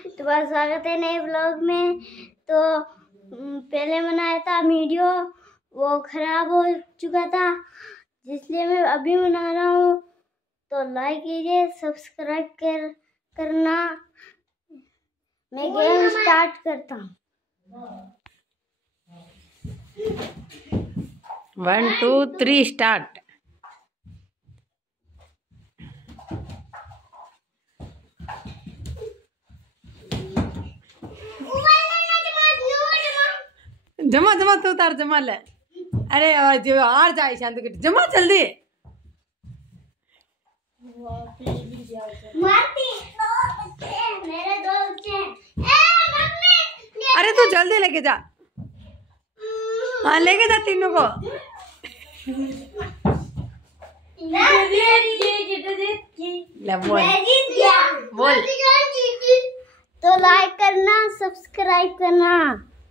तुम्हारा स्वागत है नए ब्लॉग में। तो पहले बनाया था वीडियो, वो खराब हो चुका था, इसलिए मैं अभी बना रहा हूँ। तो लाइक कीजिए, सब्सक्राइब करना। मैं गेम स्टार्ट करता हूँ। 1 2 3 स्टार्ट। जमा जमा तो उतार जमा ले। अरे जो हार जाए शांत कर जमा जल्दी। मेरे दो बच्चे हैं। अरे तू जल्दी लेके जा। हाँ लेके जा तीनों को। बोल। तो लाइक करना, सब्सक्राइब करना।